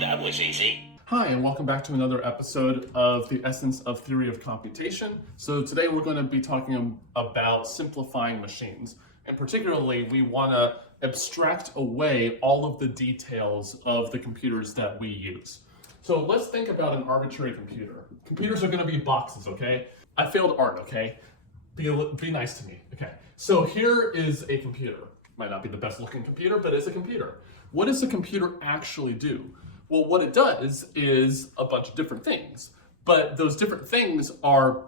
That was easy. Hi, and welcome back to another episode of The Essence of Theory of Computation. So today we're going to be talking about simplifying machines. And particularly, we want to abstract away all of the details of the computers that we use. So let's think about an arbitrary computer. Computers are going to be boxes, okay? I failed art, okay? Be nice to me, okay? So here is a computer. Might not be the best looking computer, but it's a computer. What does a computer actually do? Well, what it does is a bunch of different things, but those different things are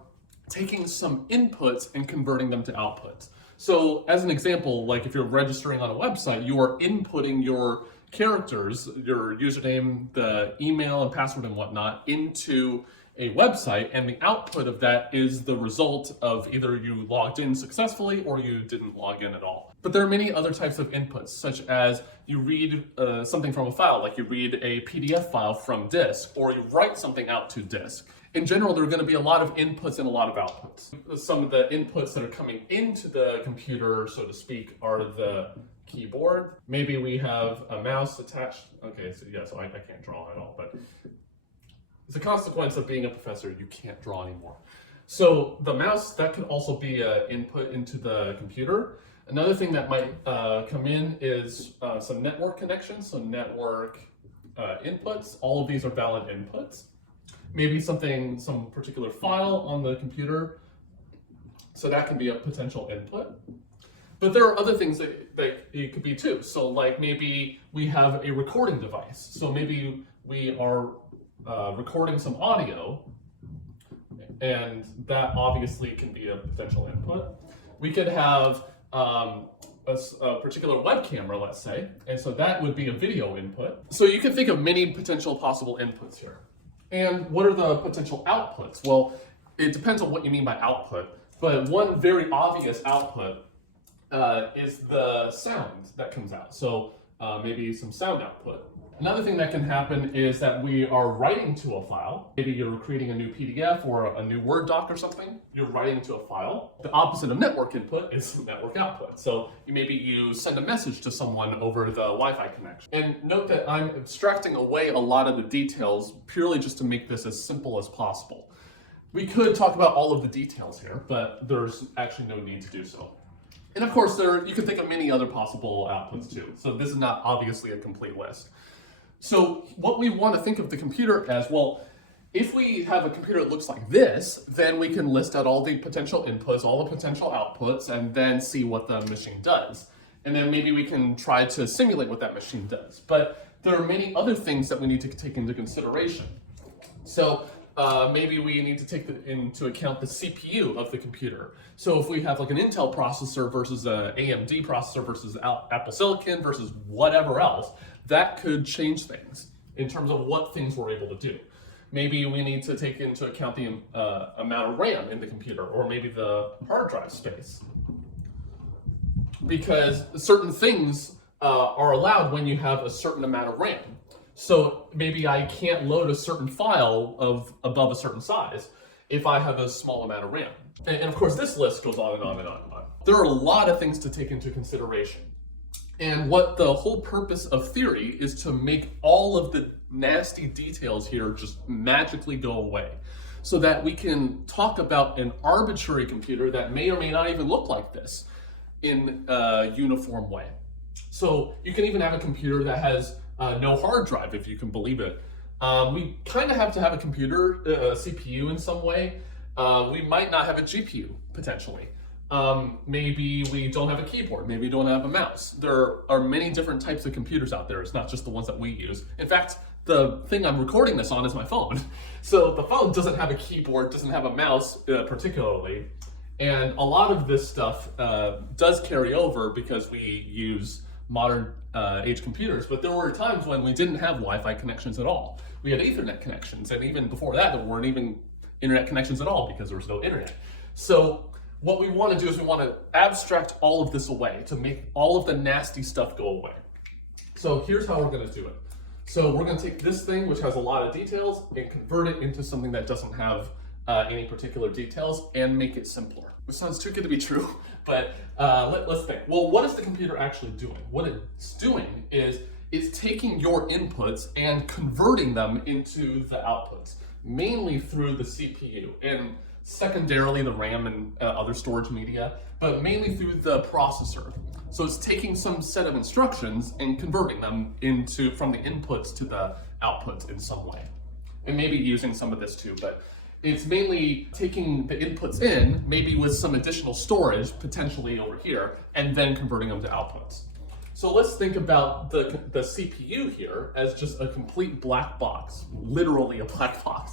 taking some inputs and converting them to outputs. So as an example, like if you're registering on a website, you are inputting your characters, your username, the email and password and whatnot into a website, and the output of that is the result of either you logged in successfully or you didn't log in at all. But there are many other types of inputs, such as you read something from a file, like you read a PDF file from disk, or you write something out to disk. In general, there are going to be a lot of inputs and a lot of outputs. Some of the inputs that are coming into the computer, so to speak, are the keyboard. Maybe we have a mouse attached. Okay, so yeah, so I can't draw at all, but as a consequence of being a professor, you can't draw anymore. So the mouse, that could also be an input into the computer. Another thing that might come in is some network connections, so network inputs. All of these are valid inputs. Maybe some particular file on the computer, so that can be a potential input. But there are other things that it could be too. So like maybe we have a recording device. So maybe we are recording some audio, and that obviously can be a potential input. We could have a particular web camera, let's say, and so that would be a video input. So you can think of many potential possible inputs here. And what are the potential outputs? Well, it depends on what you mean by output, but one very obvious output is the sound that comes out. So maybe some sound output. Another thing that can happen is that we are writing to a file. Maybe you're creating a new PDF or a new Word doc or something. You're writing to a file. The opposite of network input is network output. So maybe you send a message to someone over the Wi-Fi connection. And note that I'm abstracting away a lot of the details purely just to make this as simple as possible. We could talk about all of the details here, but there's actually no need to do so. And of course, you can think of many other possible outputs too. So this is not obviously a complete list. So what we want to think of the computer as, well, if we have a computer that looks like this, then we can list out all the potential inputs, all the potential outputs, and then see what the machine does. And then maybe we can try to simulate what that machine does. But there are many other things that we need to take into consideration. So maybe we need to take into account the CPU of the computer. So if we have like an Intel processor versus an AMD processor versus Apple Silicon versus whatever else, that could change things in terms of what things we're able to do. Maybe we need to take into account the amount of RAM in the computer, or maybe the hard drive space. Because certain things are allowed when you have a certain amount of RAM. So maybe I can't load a certain file above a certain size if I have a small amount of RAM. And of course, this list goes on and on and on and on. There are a lot of things to take into consideration. And what the whole purpose of theory is to make all of the nasty details here just magically go away, so that we can talk about an arbitrary computer that may or may not even look like this in a uniform way. So you can even have a computer that has no hard drive, if you can believe it. We kind of have to have a computer, a CPU in some way. We might not have a GPU, potentially. Maybe we don't have a keyboard, maybe we don't have a mouse. There are many different types of computers out there. It's not just the ones that we use. In fact, the thing I'm recording this on is my phone. So the phone doesn't have a keyboard, doesn't have a mouse particularly. And a lot of this stuff does carry over because we use modern age computers, but there were times when we didn't have Wi-Fi connections at all. We had Ethernet connections, and even before that, there weren't even internet connections at all because there was no internet. So what we want to do is we want to abstract all of this away to make all of the nasty stuff go away. So here's how we're going to do it. So we're going to take this thing, which has a lot of details, and convert it into something that doesn't have any particular details and make it simpler. This sounds too good to be true, but let's think. Well, what is the computer actually doing? What it's doing is is taking your inputs and converting them into the outputs, mainly through the CPU and secondarily the RAM and other storage media, but mainly through the processor. So it's taking some set of instructions and converting them from the inputs to the outputs in some way. And maybe using some of this too, but it's mainly taking the inputs in, maybe with some additional storage, potentially over here, and then converting them to outputs. So let's think about the CPU here as just a complete black box, literally a black box.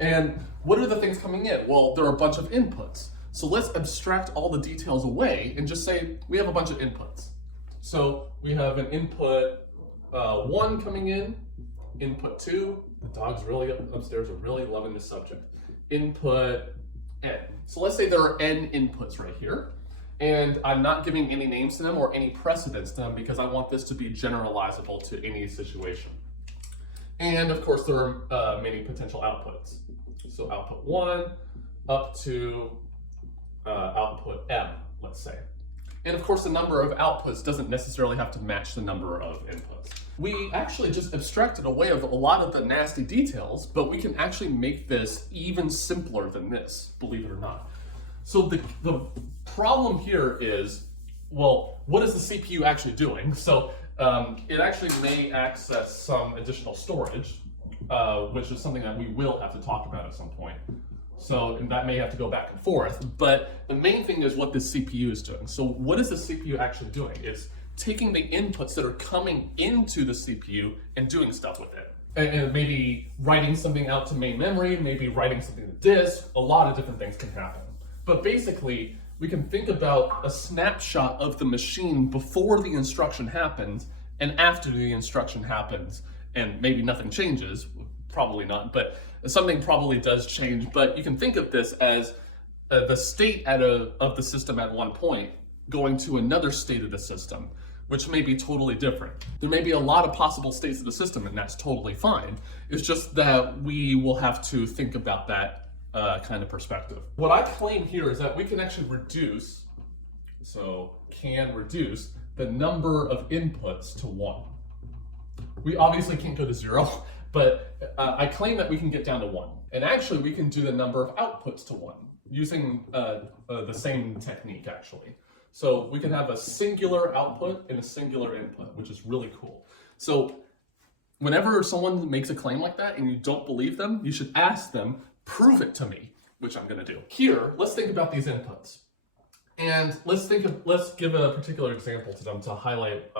And what are the things coming in? Well, there are a bunch of inputs. So let's abstract all the details away and just say we have a bunch of inputs. So we have an input 1 coming in, input 2. The dogs really upstairs are really loving this subject. Input n. So let's say there are n inputs right here, and I'm not giving any names to them or any precedence to them because I want this to be generalizable to any situation. And of course, there are many potential outputs. So output 1 up to output m, let's say. And of course, the number of outputs doesn't necessarily have to match the number of inputs. We actually just abstracted away of a lot of the nasty details, but we can actually make this even simpler than this, believe it or not. So the problem here is, well, what is the CPU actually doing? So it actually may access some additional storage, which is something that we will have to talk about at some point. So and that may have to go back and forth, but the main thing is what this CPU is doing. So what is the CPU actually doing? It's taking the inputs that are coming into the CPU and doing stuff with it. And maybe writing something out to main memory, maybe writing something to disk, a lot of different things can happen. But basically, we can think about a snapshot of the machine before the instruction happens and after the instruction happens, and maybe nothing changes, probably not, but something probably does change. But you can think of this as the state of the system at one point going to another state of the system, which may be totally different. There may be a lot of possible states of the system, and that's totally fine. It's just that we will have to think about that kind of perspective. What I claim here is that we can actually reduce the number of inputs to 1. We obviously can't go to 0, but I claim that we can get down to 1. And actually, we can do the number of outputs to 1 using the same technique, actually. So we can have a singular output and a singular input, which is really cool. So whenever someone makes a claim like that and you don't believe them, you should ask them, prove it to me, which I'm going to do. Here, let's think about these inputs. And let's give a particular example to them to highlight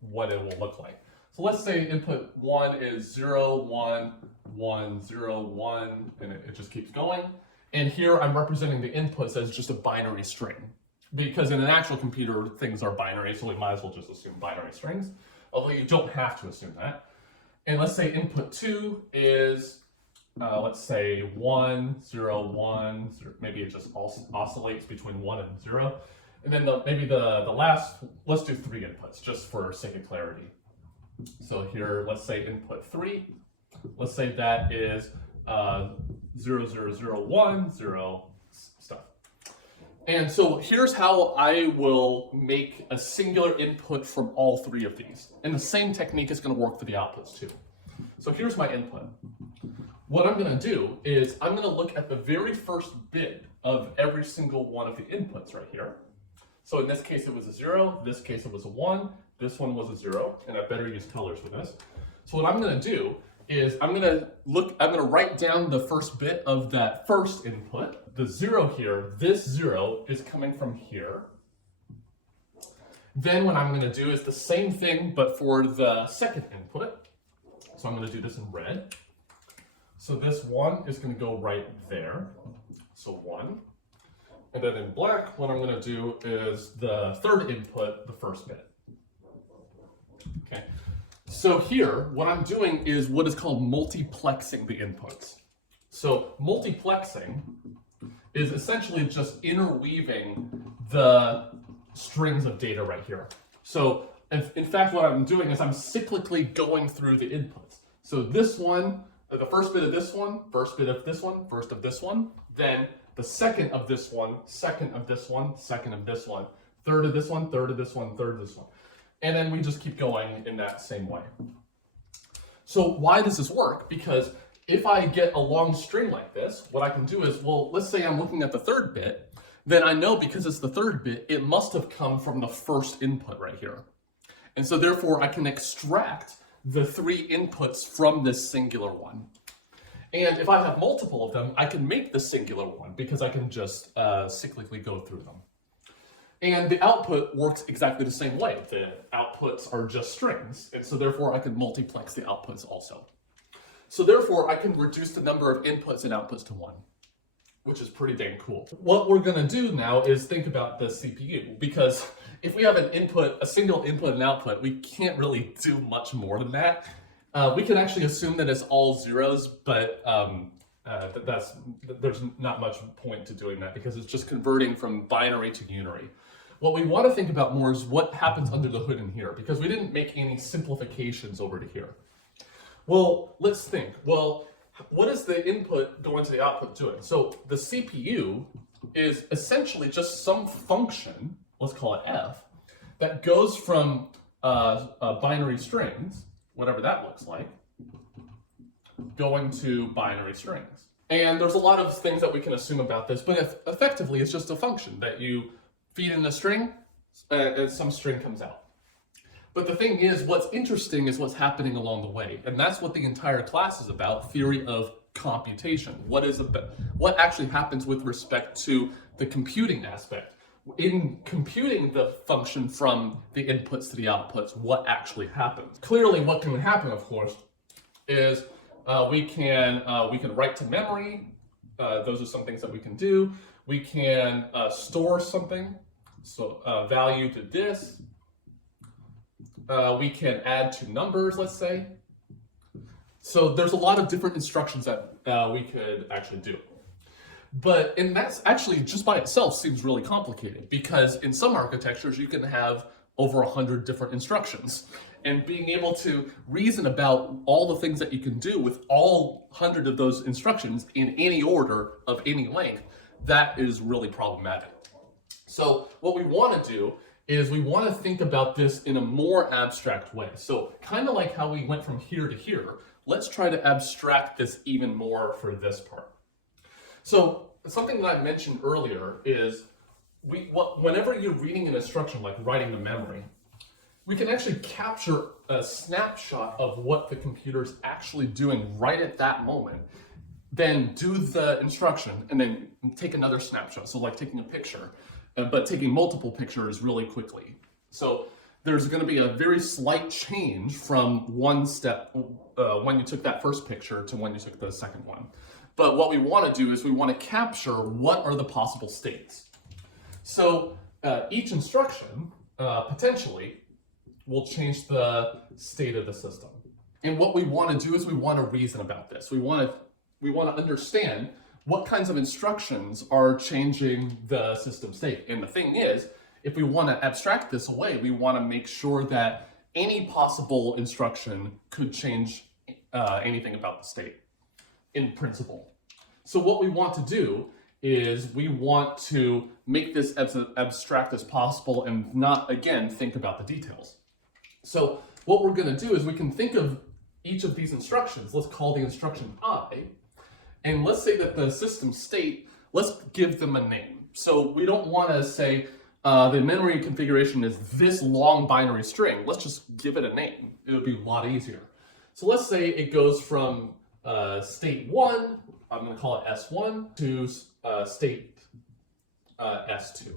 what it will look like. So let's say input 1 is 0, 1, 1, 0, 1, and it just keeps going. And here I'm representing the inputs as just a binary string. Because in an actual computer, things are binary, so we might as well just assume binary strings, although you don't have to assume that. And let's say input 2 is, let's say 1, 0, 1, 0. Maybe it just oscillates between 1 and 0. And then maybe the last, let's do 3 inputs, just for sake of clarity. So here, let's say input 3. Let's say that is 0, 0, 0, 1, 0, stuff. And so here's how I will make a singular input from all 3 of these. And the same technique is going to work for the outputs too. So here's my input. What I'm going to do is I'm going to look at the very first bit of every single one of the inputs right here. So in this case it was a 0, this case it was a 1, this one was a 0, and I better use colors for this. So what I'm going to do is I'm going to write down the first bit of that first input. The 0 here, this 0 is coming from here. Then what I'm going to do is the same thing, but for the second input. So I'm going to do this in red. So this 1 is going to go right there. So 1. And then in black, what I'm going to do is the third input, the first bit. Okay. So here, what I'm doing is what is called multiplexing the inputs. So multiplexing is essentially just interweaving the strings of data right here. So in fact, what I'm doing is I'm cyclically going through the inputs. So this one, the first bit of this one, first bit of this one, first of this one, then the second of this one, second of this one, second of this one, third of this one, third of this one, third of this one. And then we just keep going in that same way. So why does this work? Because if I get a long string like this, what I can do is, well, let's say I'm looking at the third bit, then I know because it's the third bit, it must have come from the first input right here. And so therefore I can extract the 3 inputs from this singular one. And if I have multiple of them, I can make the singular one because I can just cyclically go through them. And the output works exactly the same way. The outputs are just strings, and so therefore I can multiplex the outputs also. So therefore I can reduce the number of inputs and outputs to 1, which is pretty dang cool. What we're gonna do now is think about the CPU, because if we have an input, a single input and output, we can't really do much more than that. We can actually assume that it's all zeros, but there's not much point to doing that because it's just converting from binary to unary. What we want to think about more is what happens under the hood in here, because we didn't make any simplifications over to here. Well, let's think. Well, what is the input going to the output doing? So the CPU is essentially just some function, let's call it f, that goes from binary strings, whatever that looks like, going to binary strings. And there's a lot of things that we can assume about this, but effectively it's just a function that you feed in a string and some string comes out. But the thing is, what's interesting is what's happening along the way. And that's what the entire class is about, theory of computation. What actually happens with respect to the computing aspect. In computing the function from the inputs to the outputs, what actually happens? Clearly, what can happen, of course, is we can write to memory. Those are some things that we can do. We can store something, so value to this. We can add 2 numbers, let's say. So there's a lot of different instructions that we could actually do. And that's actually just by itself seems really complicated, because in some architectures you can have over 100 different instructions. And being able to reason about all the things that you can do with all 100 of those instructions in any order of any length, that is really problematic. So what we want to do is we want to think about this in a more abstract way. So kind of like how we went from here to here, let's try to abstract this even more for this part. So something that I mentioned earlier is whenever you're reading an instruction like writing to memory, we can actually capture a snapshot of what the computer's actually doing right at that moment, then do the instruction and then take another snapshot. So like taking a picture, but taking multiple pictures really quickly. So there's going to be a very slight change from one step when you took that first picture to when you took the second one. But what we want to do is we want to capture what are the possible states. So each instruction potentially will change the state of the system. And what we want to do is we want to reason about this. We want to understand what kinds of instructions are changing the system state. And the thing is, if we want to abstract this away, we want to make sure that any possible instruction could change anything about the state in principle. So what we want to do is we want to make this as abstract as possible and not, again, think about the details. So what we're going to do is we can think of each of these instructions. Let's call the instruction I. And let's say that the system state, let's give them a name. So we don't want to say the memory configuration is this long binary string. Let's just give it a name. It would be a lot easier. So let's say it goes from state 1, I'm going to call it S1, to state S2.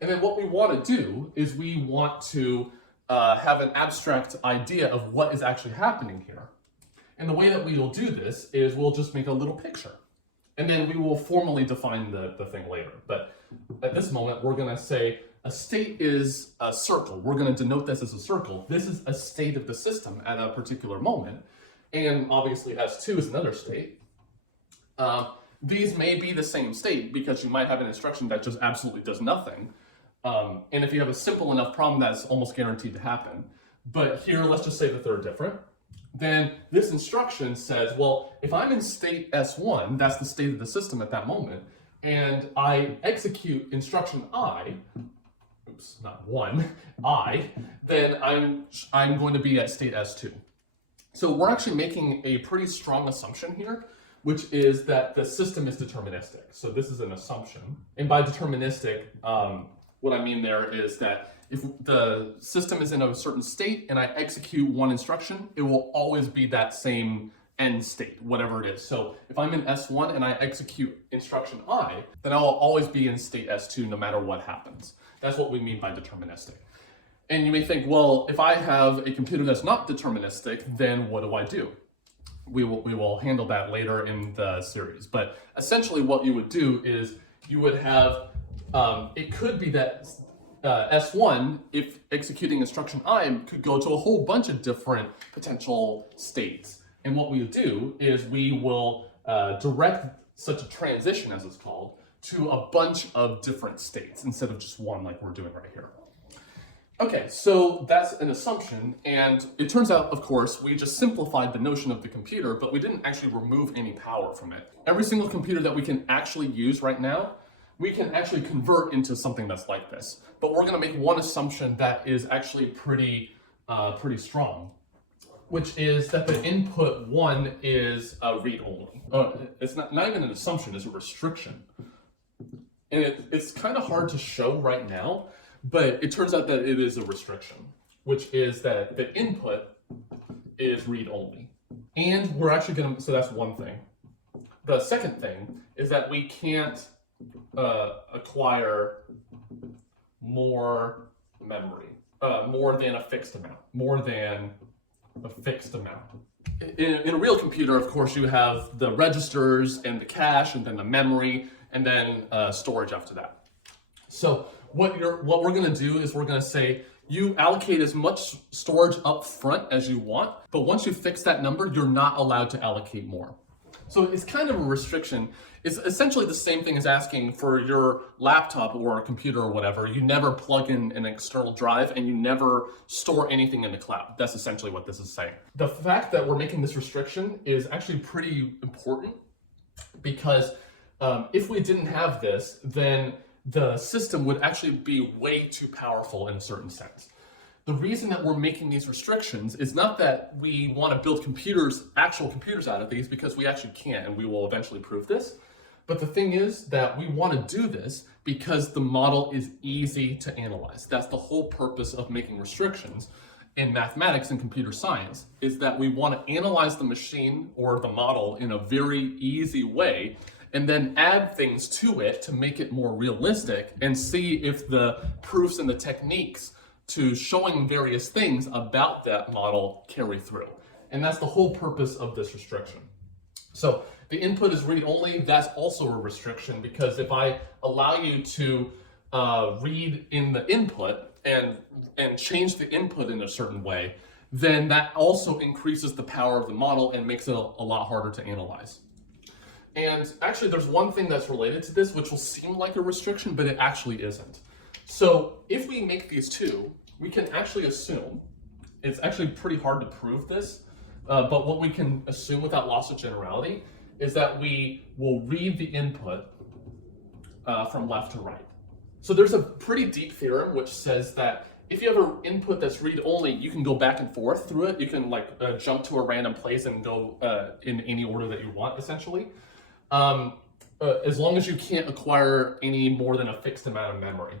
And then what we want to do is we want to have an abstract idea of what is actually happening here. And the way that we will do this is we'll just make a little picture. And then we will formally define the thing later. But at this moment, we're going to say a state is a circle. We're going to denote this as a circle. This is a state of the system at a particular moment. And obviously S2 is another state. These may be the same state because you might have an instruction that just absolutely does nothing. And if you have a simple enough problem, that's almost guaranteed to happen. But here, let's just say that they're different. Then this instruction says, well, if I'm in state S1, that's the state of the system at that moment, and I execute instruction I, oops, not 1, I, then I'm going to be at state S2. So we're actually making a pretty strong assumption here, which is that the system is deterministic. So this is an assumption. And by deterministic, what I mean there is that if the system is in a certain state and I execute one instruction, it will always be that same end state, whatever it is. So if I'm in S1 and I execute instruction I, then I'll always be in state S2 no matter what happens. That's what we mean by deterministic. And you may think, well, if I have a computer that's not deterministic, then what do I do? We will handle that later in the series. But essentially what you would do is you would have, it could be that S1, if executing instruction I, could go to a whole bunch of different potential states. And what we would do is we will direct such a transition, as it's called, to a bunch of different states instead of just one like we're doing right here. Okay, so that's an assumption, and it turns out, of course, we just simplified the notion of the computer, but we didn't actually remove any power from it. Every single computer that we can actually use right now, we can actually convert into something that's like this. But we're going to make one assumption that is actually pretty strong, which is that the input 1 is read-only. It's not even an assumption, it's a restriction. And it's kind of hard to show right now, but it turns out that it is a restriction, which is that the input is read-only. And we're actually going to, so that's one thing. The second thing is that we can't acquire more memory, more than a fixed amount, In a real computer, of course, you have the registers and the cache and then the memory and then storage after that. So what we're going to do is we're going to say you allocate as much storage up front as you want, but once you fix that number, you're not allowed to allocate more. So it's kind of a restriction. It's essentially the same thing as asking for your laptop or a computer or whatever. You never plug in an external drive and you never store anything in the cloud. That's essentially what this is saying. The fact that we're making this restriction is actually pretty important because if we didn't have this, then the system would actually be way too powerful in a certain sense. The reason that we're making these restrictions is not that we want to build actual computers out of these, because we actually can, and we will eventually prove this. But the thing is that we want to do this because the model is easy to analyze. That's the whole purpose of making restrictions in mathematics and computer science, is that we want to analyze the machine or the model in a very easy way and then add things to it to make it more realistic and see if the proofs and the techniques to showing various things about that model carry through. And that's the whole purpose of this restriction. So the input is read-only. That's also a restriction, because if I allow you to read in the input and change the input in a certain way, then that also increases the power of the model and makes it a lot harder to analyze. And actually, there's one thing that's related to this, which will seem like a restriction, but it actually isn't. So if we make these two, we can actually assume, it's actually pretty hard to prove this, but what we can assume without loss of generality is that we will read the input from left to right. So there's a pretty deep theorem which says that if you have an input that's read-only, you can go back and forth through it. You can jump to a random place and go in any order that you want, essentially. As long as you can't acquire any more than a fixed amount of memory.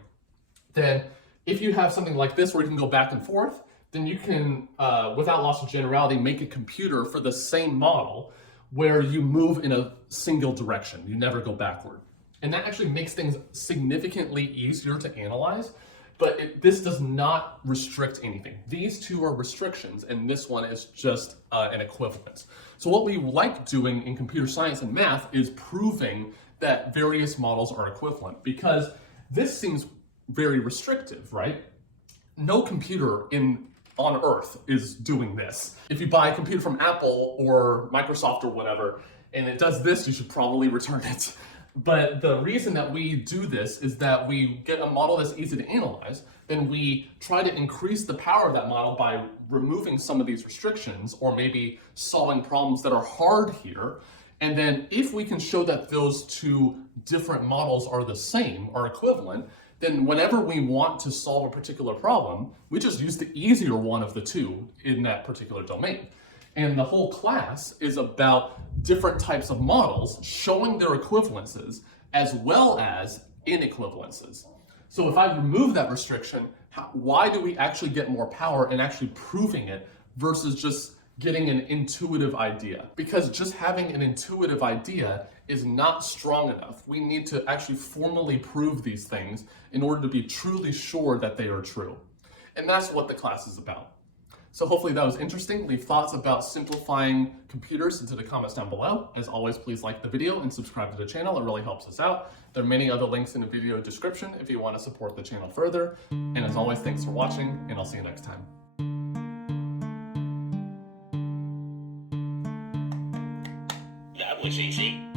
Then if you have something like this where you can go back and forth, then you can, without loss of generality, make a computer for the same model where you move in a single direction. You never go backward. And that actually makes things significantly easier to analyze, but this does not restrict anything. These two are restrictions, and this one is just an equivalence. So what we like doing in computer science and math is proving that various models are equivalent, because this seems very restrictive, right? No computer on Earth is doing this. If you buy a computer from Apple or Microsoft or whatever, and it does this, you should probably return it. But the reason that we do this is that we get a model that's easy to analyze, then we try to increase the power of that model by removing some of these restrictions, or maybe solving problems that are hard here. And then if we can show that those two different models are the same, are equivalent, then whenever we want to solve a particular problem, we just use the easier one of the two in that particular domain. And the whole class is about different types of models showing their equivalences as well as inequivalences. So if I remove that restriction, why do we actually get more power in actually proving it versus just getting an intuitive idea? Because just having an intuitive idea is not strong enough. We need to actually formally prove these things in order to be truly sure that they are true. And that's what the class is about. So hopefully that was interesting. Leave thoughts about simplifying computers into the comments down below. As always, please like the video and subscribe to the channel. It really helps us out. There are many other links in the video description if you want to support the channel further. And as always, thanks for watching, and I'll see you next time. That was easy.